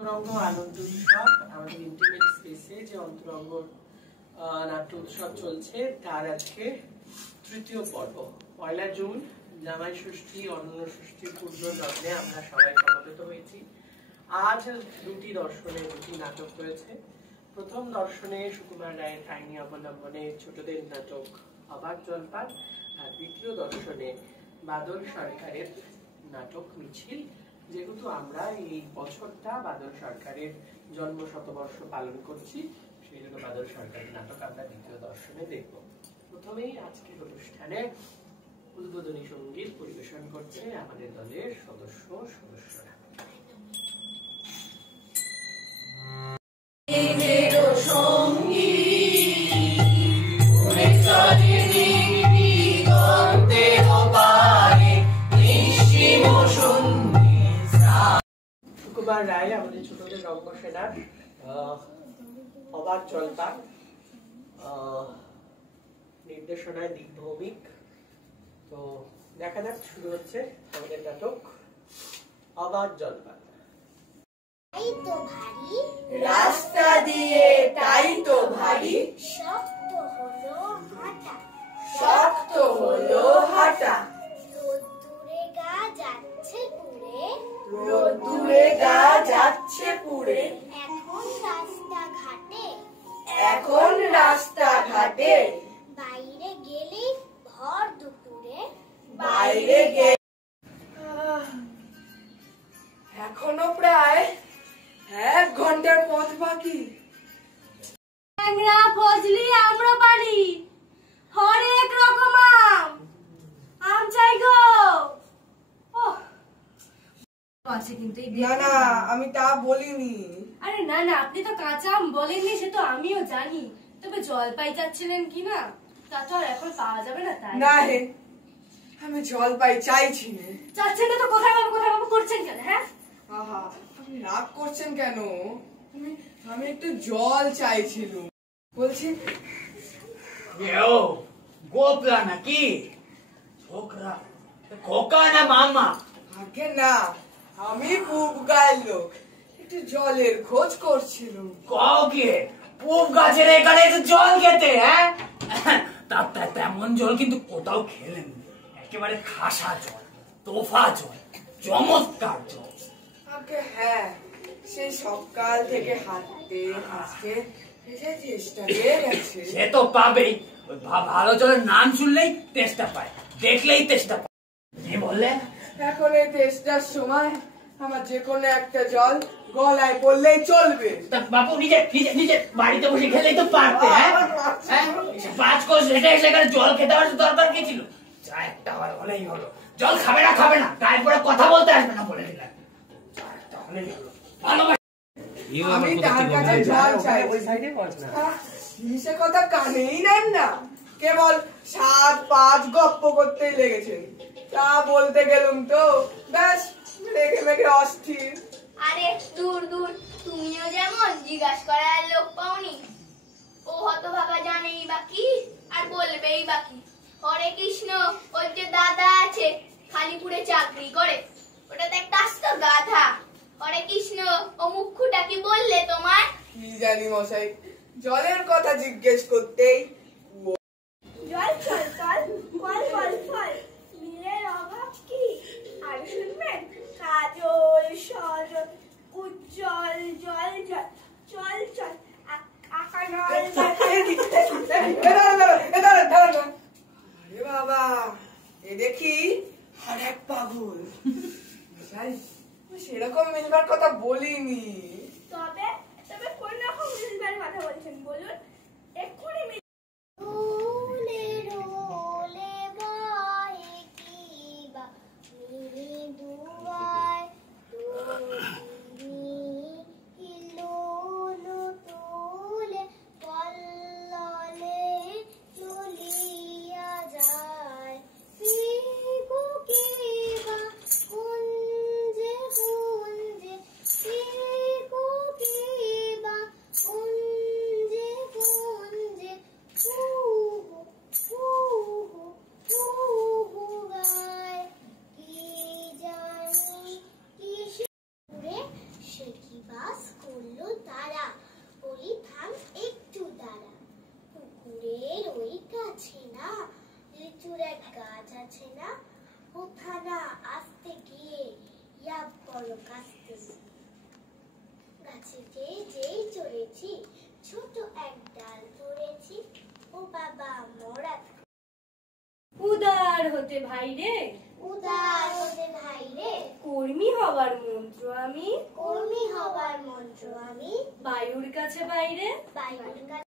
অন্তরঙ্গ আনন্দ উৎসব আমাদের ইন্টিমেট স্পেসে যে অন্তরঙ্গ নাট্য উৎসব চলছে তার আজকে তৃতীয় পর্ব। 1 জুন জামাই ষষ্ঠী অন্ন ষষ্ঠীর পূর্ণ লগ্নে আমরা সবাই সমবেত হয়েছি। আজ দুটি দর্শনে দুটি নাটক রয়েছে। প্রথম দর্শনে সুকুমার রায়ের কাহিনী অবলম্বনে ছোটদের নাটক অবাক জলপান, আর দ্বিতীয় দর্শনে বাদল সরকারের নাটক মিছিল। যেহেতু আমরা এই বছরটা বাদল সরকারের জন্ম শতবর্ষ পালন করছি, সেই জন্য বাদল সরকারের নাটক আমরা দ্বিতীয় দর্শনে দেখব। প্রথমেই আজকের অনুষ্ঠানে উদ্বোধনী সঙ্গীত পরিবেশন করছে আমাদের দলের সদস্যরা। সুকুমার রায় আমাদের ছোটদের রঙ্গসেনার অবাক জলপান, নির্দেশনায় দিক ভৌমিক। তো দেখা যাক, শুরু হচ্ছে আমাদের নাটক অবাক জলপান। তাই তো ভারী রাস্তা দিয়ে, তাই তো ভারী শক্ত হলো হাঁটা, শক্ত হলো হাঁটা। রোদ্দুরে গা যাচ্ছে পুড়ে, রোদ্দুরে গা যাচ্ছে পুড়ে। এখন রাস্তাঘাটে, এখন রাস্তাঘাটে বাইরে গেলেই ভর দুপুরে, বাইরে গে এখনো প্রায় 1 ঘন্টার পথ বাকি। আমরা ফজলি আমরা পারি হরেক রকম আম চাই গো। আছে কিন্তু এই না না, আমি তা বলিনি। আরে না না, আপনি তো কাঁচা আম বলেননি, সে তো আমিও জানি। তবে জলপাই যাচ্ছিলেন কিনা তা তো আর এখন পাওয়া যাবে না, তাই না হে, আমি জলপাই চাইছি না। যাচ্ছেন না তো কোথায় বাবু করছেন কেন? হ্যাঁ আহা, আপনি রাগ করছেন কেন? আমি একটু জল চাইছিলাম। বলছি গোপলা নাকি ছোকরা, খোকা না মামা? আগে না, আমি পূব গায়ের লোক, একটু জলের খোঁজ করছিলাম। কাউকে পুব গাছের এখানে এসে জল খেতে? হ্যাঁ, তেমন জল কিন্তু কোথাও খেলেন। একেবারে খাসা জল, তোফা জল, চমৎকার জল। আগে হ্যাঁ, সেই সকাল থেকে হাঁটতে হাঁটতে চেষ্টা পেয়ে গেছে। সে তো পাবেই, ওই ভালো জলের নাম শুনলেই তেষ্টা পায়, দেখলেই তেষ্টা পায়। কি বললে? এখন এই তেষ্টার সময় আমার যে কোনো একটা জল গলায় পড়লেই চলবে। তা বাপু নিজে বাড়িতে বসে খেলেই তো পারতে। হ্যাঁ, 5 কোষ হেঁটে সেখানে জল খেতে আমার দরকার কি ছিল? চা একটা হলেই হলো। জল খাবে না, গায়ে পরে কথা বলতে আসবে না বলে দিলাম। চা একটা হলেই হলো। আমি তার কাছে জল চাই, সে কথা কানেই নেন না, কেবল 7-5 গপ্প করতেই লেগেছেন। তা বলতে গেলুম তো ব্যাস রেখে মেখে অস্থির। আরে দূর দূর, তুমিও যেমন জিজ্ঞাসা করার লোক পাওনি। ও হতভাগা জানেই বাকি আর বলবেই বাকি। হরে কৃষ্ণ, ওর যে দাদা আছে খালিপুরে চাকরি করে, ওটা তো একটা আস্ত গাধা। হরে কৃষ্ণ, ও মুখ্যুটা কি বললে তোমার? কি জানি মশাই, জলের কথা জিজ্ঞেস করতেই জল চল চল ফল ফল ফল মিলের অভাব কি? আর শুনবেন কাজল সজল উজ্জ্বল জল জল চল চল আরে বাবা, এ দেখি আর এক পাগল। মশাই, সেরকম মিলবার কথা বলিনি। তবে কোন রকম মিলবার কথা বলছেন বলুন এক্ষুনি। রোলে রোলে বয়ে কিবা মৃদুয়ায় হিলোলো তোলে পল্ললে চলিয়া যায়। কিগো কিবা কুঞ্জে কুঞ্জে, কিগো কিবা কুঞ্জে ভাই রে, উদার হতে ভাই রে, কর্মী হবার মন্ত্র আমি, কর্মী হবার মন্ত্র আমি, বায়ুর কাছে বাইরে। বায়ুর কাছে।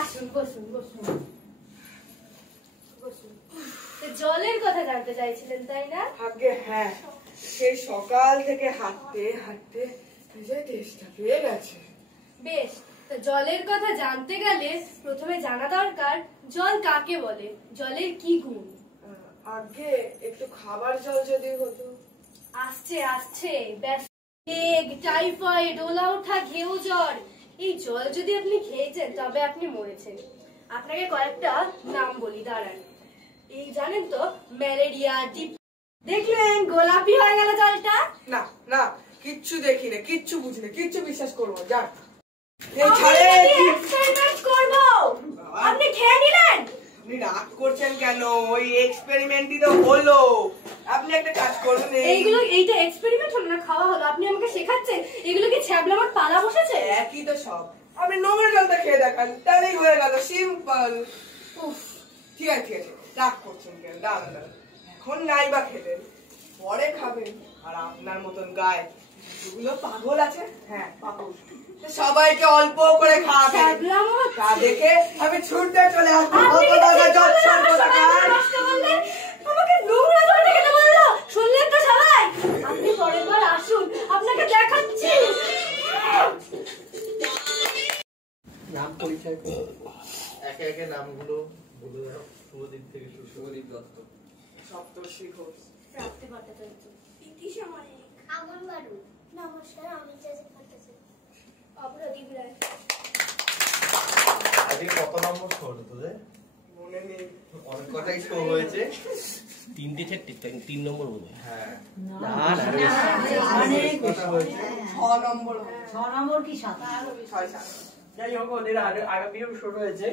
আসুন, বসুন বসুন বসুন। তো জলের কথা জানতে চাইছিলেন তাই না? আগে হ্যাঁ, সেই সকাল থেকে হাঁটতে হাঁটতে নিজের তেষ্টা পেয়ে গেছে। বেশ, তো জলের কথা জানতে গেলে প্রথমে জানা দরকার জল কাকে বলে, জলের কি গুণ। আগে একটু খাবার জল যদি হতো। আসছে আসছে, ব্যাস প্লেগ, টাইফয়েড, ওলা ওঠা, ঘেউ জ্বর, এই জল যদি আপনি খেয়েছেন তবে আপনি মরেছেন। আপনাকে কয়েকটা নাম বলি, দাঁড়ান। এই জানেন তো, ম্যালেরিয়া, দেখলেন গোলাপি হয়ে গেল জলটা। না না, কিচ্ছু দেখি না, কিচ্ছু বুঝি না, কিচ্ছু বিশ্বাস করবো না, যাক। এই আমি ছাড়ে নাকি কি- experiment করবো? আপনি খেয়ে নিলেন। আপনি রাগ করছেন কেন? ওই এক্সপেরিমেন্টই তো হলো। আপনি একটা কাজ করুন, এইটা এক্সপেরিমেন্ট হলো না, খাওয়া হলো। আপনি আমাকে শেখাচ্ছেন এগুলো কি ছ্যাবলামার পালা বসেছে? একই তো সব। আপনি নোংরা জলটা খেয়ে দেখান, তাহলেই হয়ে গেল, সিম্পল। উফ, ঠিক আছে ঠিক আছে, রাগ করছেন কেন? দাঁড়ান দাঁড়ান, এখন নাই বা খেলেন, পরে খাবেন। আর আপনার মতন গায়ে যেগুলো পাগল আছে, হ্যাঁ পাগল, তো সবাইকে অল্প করে খাওয়াবেন। ছ্যাবলামার তা দেখে আমি ছুটতে চলে আসবো। আপনি কত কিন্তু টাকা ঠিক যাচ্ছে করলেন, আমার সময়টা নষ্ট করলেন। আমাকে নোংরা জলটা খেতে বললো। শুনলেন তো সবাই? আপনি পরের বার আসুন, আপনাকে দেখাচ্ছি। নাম পরিচয় করো। একে একে নামগুলো বলে দাও। শুভদীপ থেকে শুরু। শুভদীপ দত্ত। সপ্তর্ষি ঘোষ। প্রাপ্তি ভট্টাচার্য, তিতিশা মল্লিক, আমন বাড়ু। নমস্কার, আমি চাচা ভট্টাচার্য। অপরাধীব রায়। আজকে কত নম্বর শো হলো তোদের? মনে নেই। অনেক কটাই শো হয়েছে। 3টে 4 নম্বর বোধ হয়। হ্যাঁ, না না অনেক কথা হয়েছে। 6 নম্বর হবে। 6 নম্বর কি 7? 6 7। যাই হোক, ওদের আগামীও শো রয়েছে।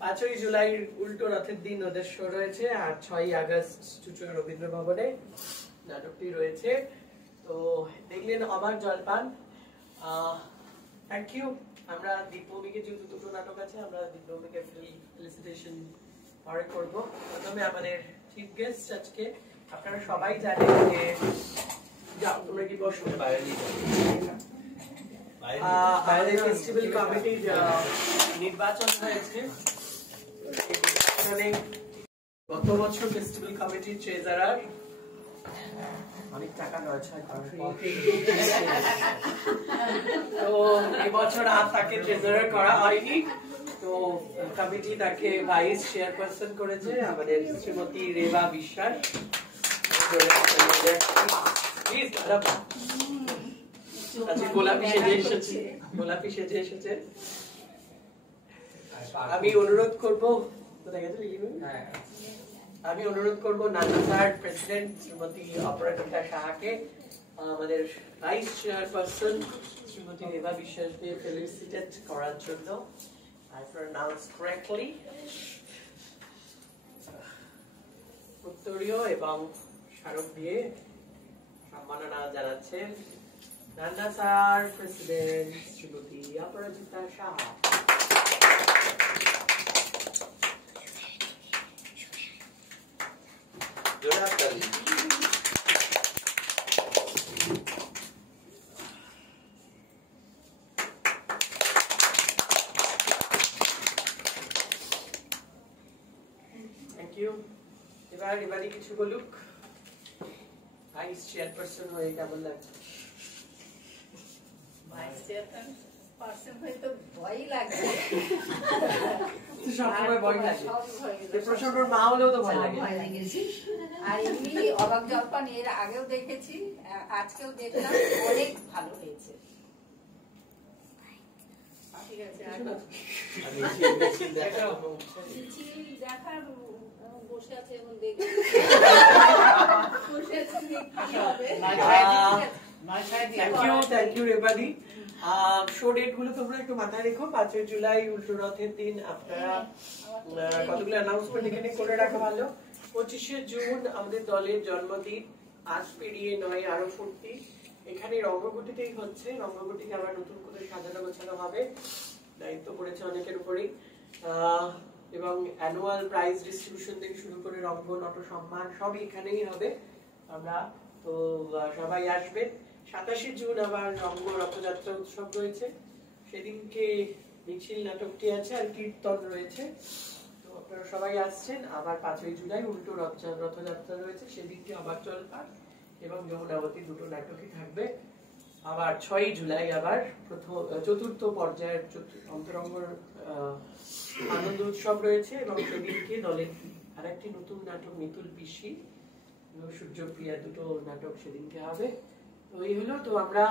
5ই জুলাই উল্টো রথের দিন ওদের শো রয়েছে, আর 6ই আগস্ট চুচুড়া রবীন্দ্র ভবনে নাটকটি রয়েছে। তো দেখলেন আমার জলপান। Thank you. আমরা দীপভূমিকে যেহেতু দুটো নাটক আছে, আমরা দীপভূমিকে ফেলিসিটেশন পরে করবো। প্রথমে আমাদের চিফ গেস্ট আজকে আপনারা সবাই জানেন যে, যাও তোমরা কি বসো, বাইরে নিয়ে যাও। আমাদের ফেস্টিভ্যাল কমিটির নির্বাচন হয়েছে। এই নির্বাচনে গত বছর ফেস্টিভ্যাল কমিটির ট্রেজারার অনেক টাকা রয়েছে, তো এবছর আর তাকে ট্রেজারার করা হয়নি। তো কমিটি তাকে ভাইস চেয়ারপারসন করেছে আমাদের শ্রীমতী রেবা বিশ্বাস। প্লিজ দাদা, আজকে গোলাপি সেজে এসেছে, গোলাপি সেজে এসেছে। আমি অনুরোধ করবো, কোথায় গেছে লিলিমা? আমি অনুরোধ করবো নানা স্যার প্রেসিডেন্ট শ্রীমতী অপরাজিতা সাহাকে আমাদের ভাইস চেয়ারপারসন শ্রীমতী রেবা বিশ্বাসকে ফেলিসিটেট করার জন্য। I pronounced correctly. উত্তরীয় এবং স্মারক দিয়ে সম্মাননা জানাচ্ছেন নান্না স্যার প্রেসিডেন্ট শ্রীমতী অপরাজিতা সাহা। জোরে হাততালি। Thank you. এবারে কিছু বলুক, ভাইস চেয়ারপারসন হয়ে কেমন লাগছে? ভাইস চেয়ারপারসন হয়ে তো ভয়ই লাগছে। সবসময় ভয় লাগে, সব ভয় লাগে। প্রসঙ্গর মা হলেও তো ভয় লাগে। ভয় লেগেছি। আর এমনি অবাক জলপান এর আগেও দেখেছি, আজকেও দেখলাম, অনেক ভালো হয়েছে। ঠিক আছে, আর আমি মিছিল দেখাও। মিছিল দেখার বসে আছে এখন দেখি। বসে আছে দেখতে হবে। থ্যাংক ইউ রেবাদি। শো ডেট গুলো তোমরা একটু মাথায় রেখো। 5ই জুলাই উল্টো রথের দিন আপনারা কতগুলো অ্যানাউন্সমেন্ট এখানে করে রাখা ভালো। 25শে জুন আমাদের দলের জন্মদিন, আজ পেরিয়ে নয় আরো ফুর্তি। এখানে রঙ্গঘটিতেই হচ্ছে, রঙ্গঘটিকে আবার নতুন করে সাজানো গোছানো হবে, দায়িত্ব পড়েছে অনেকের উপরেই। এবং অ্যানুয়াল প্রাইজ ডিস্ট্রিবিউশন থেকে শুরু করে রঙ্গ নট সম্মান সবই এখানেই হবে। আমরা তো সবাই আসবেন। 27 জুন আবার রঙ্গ রথযাত্রা উৎসব রয়েছে, সেদিনকে মিছিল নাটকটি আছে আর কীর্তন রয়েছে। তো আপনারা সবাই আসছেন। আবার 5ই জুলাই উল্টো রথযাত্রা রয়েছে, সেদিনকে আবার জলপান এবং যমুনাবতী দুটো নাটকই থাকবে। আবার 6ই জুলাই আবার চতুর্থ পর্যায়ের অন্তরঙ্গ আনন্দ উৎসব রয়েছে এবং সেদিনকে দলের আরেকটি নতুন নাটক মিতুল পিসি এবং সূর্যপ্রিয়া দুটো নাটক সেদিনকে হবে। তো এই হলো। তো আমরা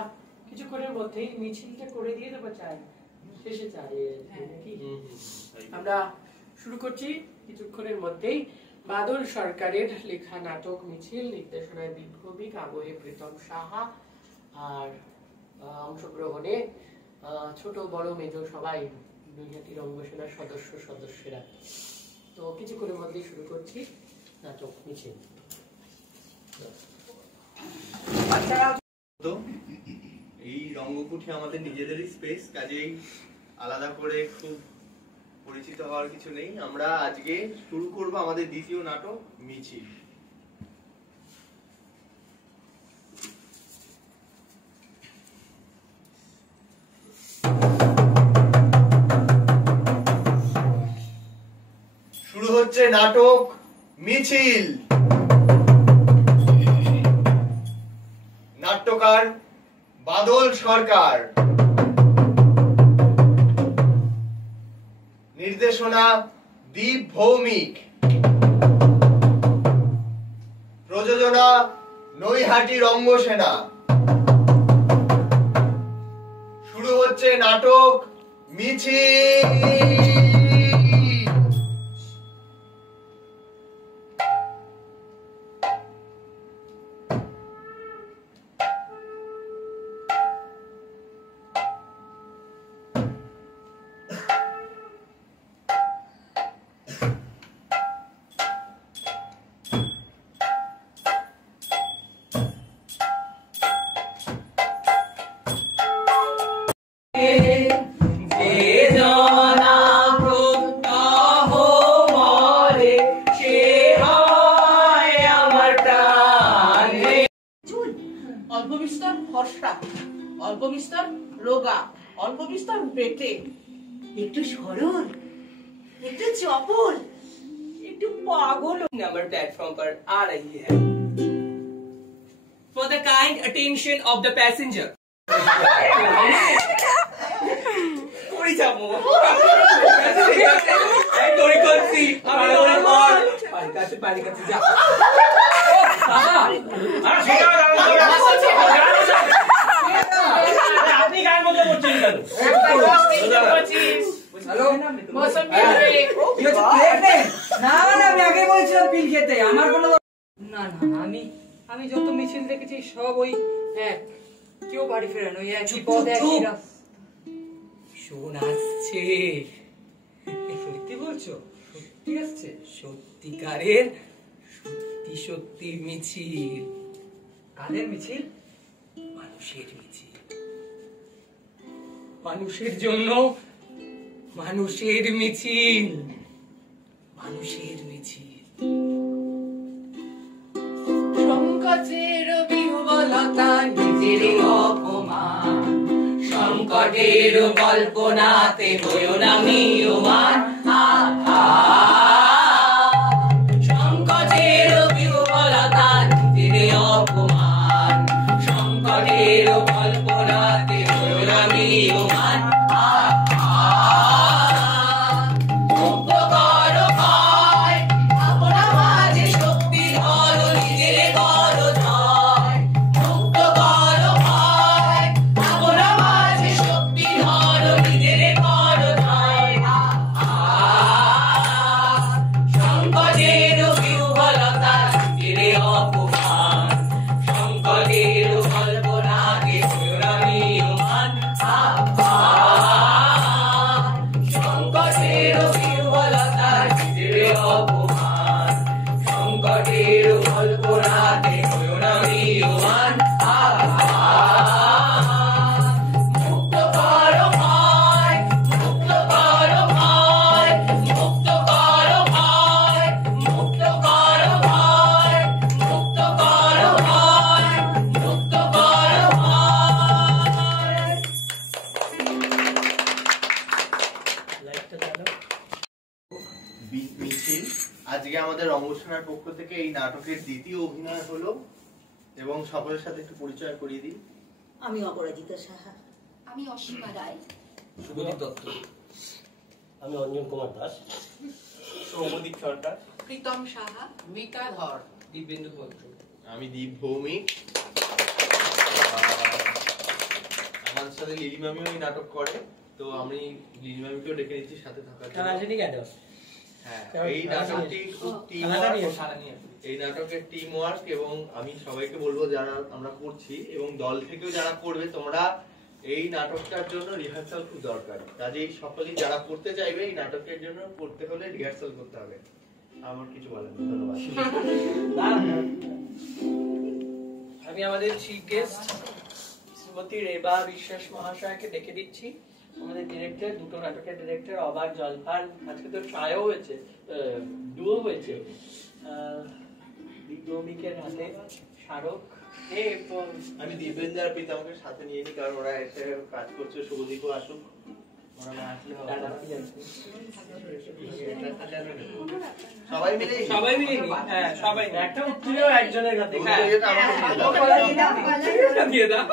কিছুক্ষণের মধ্যেই মিছিলটা করে দিয়ে দেবো, চাই শেষে চাই নাকি? আমরা শুরু করছি কিছুক্ষণের মধ্যেই। বাদল সরকারের লেখা নাটক মিছিল, নির্দেশনায় বিপ্লবী, আবহে প্রীতম সাহা, আর অংশগ্রহণে ছোট বড় মেজ সবাই নৈহাটি রঙ্গসেনার সদস্যরা। তো কিছুক্ষণের মধ্যেই শুরু করছি নাটক মিছিল। এই রঙ্গকুঠি আমাদের নিজেদেরই স্পেস, কাজেই আলাদা করে খুব পরিচিত হওয়ার কিছু নেই। আমরা আজকে শুরু করব আমাদের দ্বিতীয় নাটক মিছিল। শুরু হচ্ছে নাটক মিছিল। নাট্যকার বাদল সরকার, নির্দেশনা দীপ ভৌমিক, প্রযোজনা নৈহাটি রঙ্গসেনা। শুরু হচ্ছে নাটক মিছিল। অল্প বিস্তর ফর্সা, অল্প বিস্তর রোগা, অল্প বিস্তর বেটে, একটু সরল, একটু চপল, একটু পাগল। नंबर प्लेटफॉर्म पर आ रही है। For the kind attention of the passenger. थोड़ी जामो। थोड़ी कौन-सी? पानी का जा। আপনি গান মতো করছেন কেন? হ্যালো মৌসুম কি রে? না আমি আগে বলছিলাম পিল খেতে, আমার কোনো না আমি যত মিছিল দেখেছি সব ওই এক, কেউ বাড়ি ফেরেন ওই একই পথ একই রাস্তা। শোন আসছে, সত্যি বলছো? সত্যি আসছে? সত্যিকারের সত্যি মিছিল। কাদের মিছিল? মানুষের মিছিল। মানুষের জন্য মানুষের মিছিল, মানুষের মিছিল। সংকটের বিহ্বলতা নিজের অপমান, সংকটের কল্পনাতে হইও না মিয়মান। সংকটের বিহ্বলতা নিজের অপমান, সংকটের কল্পনাতে হইও না মিয়মান। Ah আমাদের রঙ্গসেনার পক্ষ থেকে এই নাটকের দ্বিতীয় অভিনয় হলো এবং সকলের সাথে একটু পরিচয় করিয়ে দিই। আমি অপরাজিতা সাহা। আমি অসীমা রায়। শুভদীপ দত্ত। আমি অঞ্জন কুমার দাস। সৌমদীপ সরকার। প্রীতম সাহা। মিকা ধর। দিব্যেন্দু ভদ্র। আমি দীপ ভৌমিক। আমার সাথে লিলি মামিও এই নাটক করে, তো আমি লিলি মামিকেও ডেকে নিচ্ছি সাথে থাকার জন্য। হ্যাঁ, এই নাটকটি খুব এই নাটকের টিম ওয়ার্ক এবং আমি সবাইকে বলবো যারা আমরা করছি এবং দল থেকেও যারা করবে, তোমরা এই নাটকটার জন্য রিহার্সাল খুব দরকার। কাজেই সকলেই যারা করতে চাইবে এই নাটকের জন্য করতে হলে রিহার্সাল করতে হবে। আমার কিছু বলেন, ধন্যবাদ। আমি আমাদের চিফ গেস্ট শ্রীমতী রেবা বিশ্বাস মহাশয়কে ডেকে দিচ্ছি। আমাদের ডিরেক্টর, দুটো নাটকের ডিরেক্টর, অবাক জলপান, আজকে তো ট্রায়ও হয়েছে, ডুও হয়েছে। দীপমিকের হাতে স্মারক। আমি দিব্যেন্দু আর প্রীতমকে সাথে নিয়ে নিই, কারণ ওরা এসে কাজ করছে। শুভদীপও আসুক, ওরা না আসলে হবে না। সবাই মিলে হ্যাঁ, সবাই একটা উত্তরীয় একজনের হাতে দিয়ে দাও,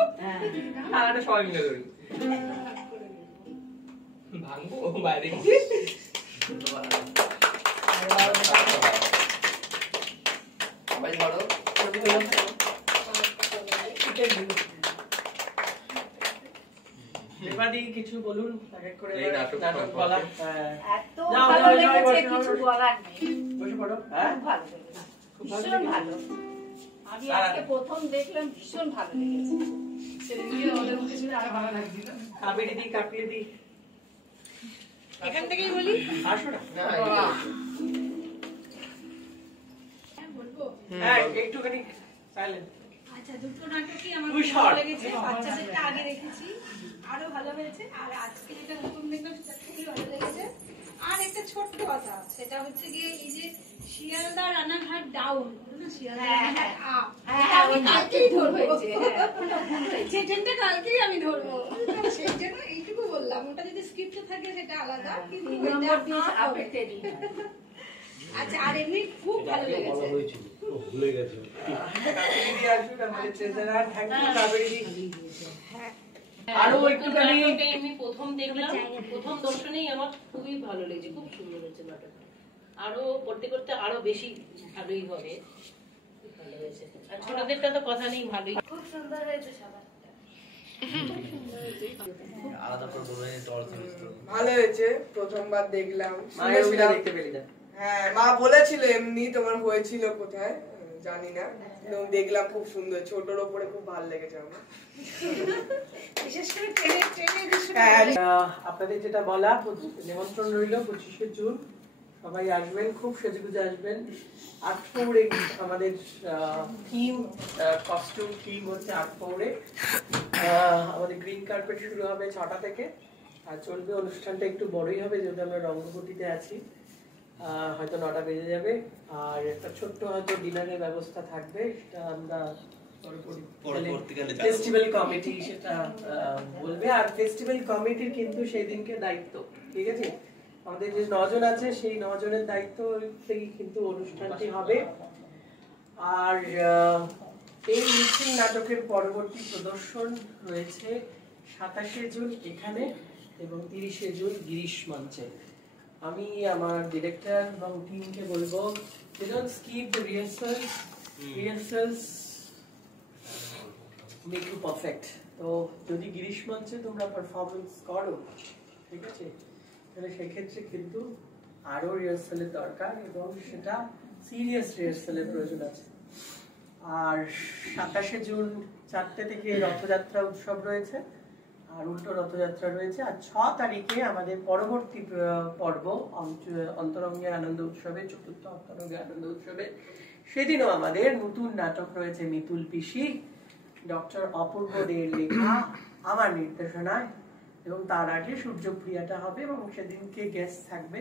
আর একটা সবাই মিলে করি। ভাঙবো বাইরে গিয়ে। সবাই ধরো। কিছু বলুন, এক এক করে এই নাটক বলা। এত ভালো লেগেছে, কিছু বলার নেই। বসে পড়ো। খুব ভালো লেগেছে, ভীষণ ভালো। আমি আজকে প্রথম দেখলাম, ভীষণ ভালো লেগেছে। কাবেরি দি, কাপিয়ে দি, এখান থেকেই বলি। আসো না। হ্যাঁ, একটুখানি সাইলেন্ট। আচ্ছা, দুটো নাটকই আমার তুই খুব ভালো লেগেছে। বাচ্চাদেরটা আগে দেখেছি, আরো ভালো হয়েছে। আর আজকে যেটা নতুন দেখলাম সেটা খুবই ভালো লেগেছে। আর একটা ছোট্ট কথা, সেটা হচ্ছে গিয়ে এই যে শিয়ালদা রানাঘাট ডাউন, শিয়ালদা রানাঘাট আপ, আমি কালকেই ধরবো। সেই ট্রেনটা কালকেই আমি ধরবো, সেই জন্য এইটুকু বললাম। ওটা যদি স্ক্রিপ্টে থাকে সেটা আলাদা, কিন্তু আচ্ছা। আর এমনি খুব ভালো লেগেছে। ভুলে গেছে। আরো একটুখানি এমনি প্রথম দেখলাম, প্রথম দর্শনেই আমার খুবই ভালো লেগেছে, খুব সুন্দর হয়েছে নাটক। আরো করতে করতে আরো বেশি ভালোই হবে, ভালো হয়েছে। আর ছোটদেরটা তো কথা নেই, ভালোই, খুব সুন্দর হয়েছে সবার। আলাদা করে বলে ভালো হয়েছে, প্রথমবার দেখলাম। দেখতে পেলি না? হ্যাঁ, মা বলেছিল এমনি তোমার হয়েছিল কোথায় জানি না, দেখলাম খুব সুন্দর। ছোটর ওপরে খুব ভালো লেগেছে আমার, বিশেষ করে ট্রেনে। আপনাদের যেটা বলা, নিমন্ত্রণ রইল 25শে জুন, সবাই আসবেন, খুব সেজেগুজে আসবেন। আটপৌরে আমাদের থিম, কস্টিউম থিম হচ্ছে আটপৌরে। আমাদের গ্রিন কার্পেট শুরু হবে 6টা থেকে, আর চলবে। অনুষ্ঠানটা একটু বড়ই হবে, যেহেতু আমরা রঙ্গবতীতে আছি। হয়তো 9টা বেজে যাবে। আর একটা ছোট্ট হয়তো ডিনারের ব্যবস্থা থাকবে, সেটা আমরা ফেস্টিভ্যাল কমিটি সেটা বলবে। আর ফেস্টিভ্যাল কমিটির কিন্তু সেই দিনকে দায়িত্ব, ঠিক আছে? আমাদের যে 9 জন আছে, সেই 9 জনের দায়িত্ব থেকেই কিন্তু অনুষ্ঠানটি হবে। আর এই মিছিল নাটকের পরবর্তী প্রদর্শন রয়েছে 27শে জুন এখানে এবং 30শে জুন গিরিশ মঞ্চে। আমি আমার ডিরেক্টর এবং টিমকে বলবো, they don't skip the rehearsals make you perfect. তো যদি গিরিশ মঞ্চে তোমরা পারফরমেন্স করো, ঠিক আছে, তাহলে সেক্ষেত্রে কিন্তু আরো রিহার্সালের দরকার এবং সেটা সিরিয়াস রিহার্সালের প্রয়োজন আছে। আর 27শে জুন 4টে থেকে রথযাত্রা উৎসব রয়েছে, আর উল্টো রথযাত্রা রয়েছে। আর 6 তারিখে আমাদের পরবর্তী পর্ব অন্তরঙ্গে আনন্দ উৎসবে, চতুর্থ অন্তরঙ্গে আনন্দ উৎসবে, সেদিনও আমাদের নতুন নাটক রয়েছে মিতুল পিসি, ডক্টর অপূর্ব দের লেখা, আমার নির্দেশনায়। এবং তার আগে সূর্যপ্রিয়াটা হবে এবং সেদিনকে গেস্ট থাকবে